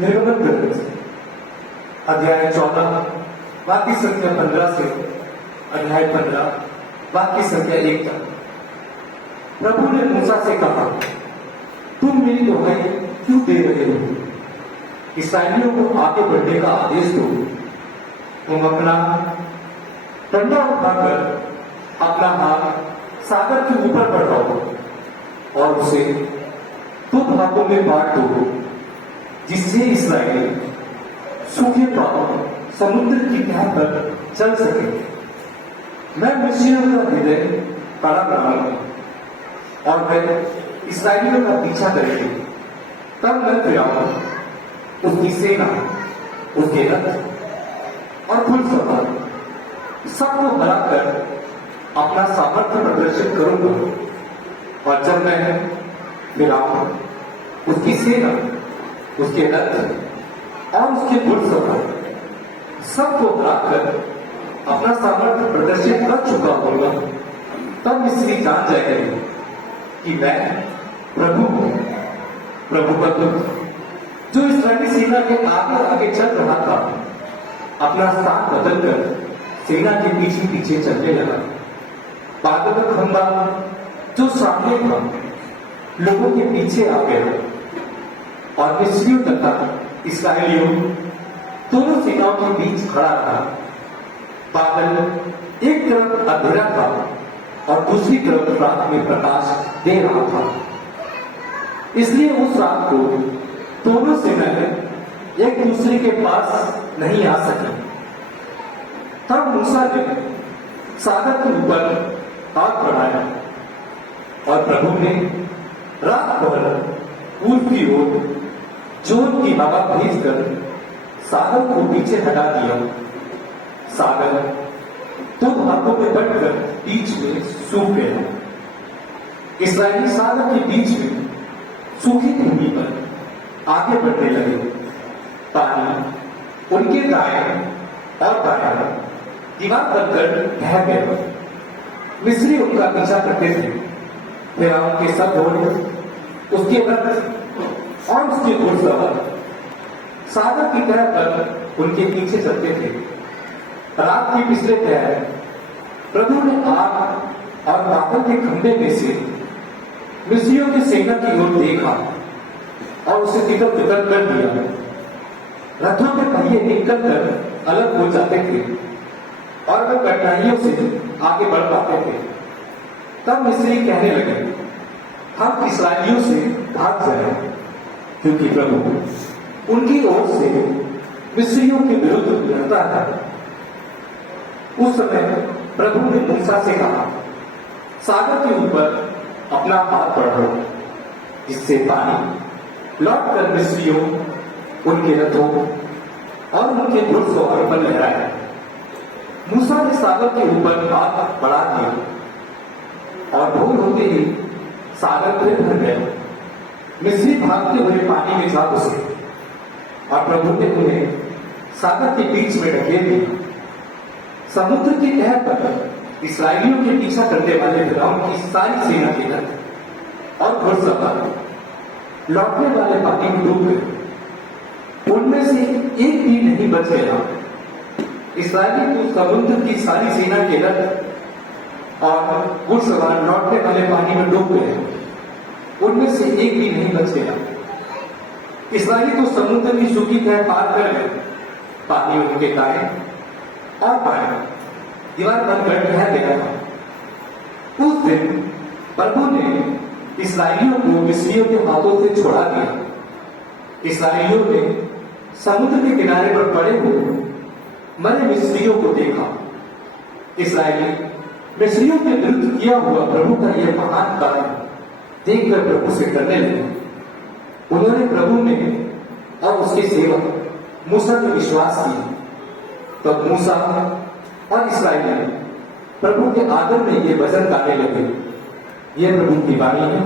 निर्गमन ग्रंथ अध्याय 14 वाक्य संख्या 15 से अध्याय 15 वाक्य संख्या 1 तक। प्रभु ने मूसा से कहा, तुम मेरी दुहाई क्यों दे रहे हो? इस्राएलियों को आगे बढ़ने का आदेश दो। तुम अपना डंडा उठाकर अपना हाथ सागर के ऊपर बढ़ाओ और उसे दो भागों में बांट दो, जिससे इस्राएली सूखे पांव समुद्र की तह पर चल सके। मैं मिस्रियों का हृदय कड़ा बनाऊंगा और वे इस्राएलियों का पीछा करेंगे। तब मैं फिरौन, उसकी सेना, उसके रथ और घुड़सवार सबको हराकर अपना सामर्थ्य प्रदर्शित करूंगा। और जब मैं फिरौन, उसकी सेना, उसके रथ और उसके घुड़सवार सबको हराकर अपना सामर्थ्य प्रदर्शित कर चुका होगा, तब मिस्री जान जाएंगे कि मैं प्रभु हूं। प्रभु का दूत जो इस्राएली सेना के आगे आगे चल रहा था, अपना स्थान बदलकर सेना के पीछे पीछे चलने लगा। बादल का खंभा जो सामने था, लोगों के पीछे आ गया और मिस्रियों तथा इस्राएलियों दोनों सेनाओं के बीच खड़ा रहा। बादल एक तरफ अंधेरा था और दूसरी तरफ रात में प्रकाश दे रहा था, इसलिए उस रात को दोनों सेनाएं एक दूसरे के पास नहीं आ सकी। तब मूसा ने सागर के ऊपर हाथ बढ़ाया और प्रभु ने रात भर पूर्व की ओर जोर की हवा भेजकर सागर को पीछे हटा दिया। सागर दो भागों में बंटकर बीच में सूख गया। इस्राएली सागर के बीच में सूखी भूमि पर आगे बढ़ने लगे। पानी उनके दाएं और बाएं दीवार बनकर बह गया। मिस्री उनका पीछा करते थे। फिरौन के सब घोड़े, उसके रथ और उसके घुड़सवार सागर की तरह पर उनके पीछे चलते थे। रात के पिछले पहर प्रभु ने आग और बादल के खंभे में से मिस्रियों की सेना की ओर देखा और उसे तितर बितर कर दिया। रथों के पहिए निकल कर अलग हो जाते थे और वे कठिनाइयों से आगे बढ़ पाते थे। तब मिस्री कहने लगे, हम इस्राएलियों से भाग जाए, क्योंकि प्रभु उनकी ओर से मिस्रियों के विरुद्ध लड़ता है। उस समय प्रभु ने मूसा से कहा, सागर के ऊपर अपना हाथ बढ़ाओ, जिससे पानी लौटकर मिस्रियों, उनके रथों और उनके घुड़सवारों पर लहराए। मूसा ने सागर के ऊपर हाथ बढ़ा दिया और भोर होते ही सागर फिर भर गया। मिस्री भागते हुए पानी में जा घुसे और प्रभु ने उन्हें सागर के बीच में ढकेल दिया। समुद्र की तह पर इस्राएलियों के पीछा करने वाले फिरौन की सारी सेना के रथ और घुड़सवार लौटने वाले पानी में डूब गए। उनमें से एक भी नहीं बच गया। इस्राएली तो समुद्र की सारी सेना के रथ और घुड़सवार लौटने वाले पानी में डूब गए। उनमें से एक भी नहीं बच गया। इस्राएली तो समुद्र की सूखी तह पार कर गए। पानी उनके दाएं और बाएं दीवार बनकर बह गया था। उस दिन प्रभु ने इस्राएलियों को मिस्रियों के हाथों से छोड़ा दिया। इस्राएलियों ने समुद्र के किनारे पर पड़े हुए मरे मिस्रियों को देखा। इस्राएली मिस्रियों के विरुद्ध किया हुआ प्रभु का यह महान कार्य देखकर प्रभु से करने लगे। उन्होंने प्रभु में और उसके सेवक मूसा में विश्वास किया। तब मूसा और इस्राएली प्रभु के आदर में ये वचन गाने लगे, यह प्रभु की वाणी है।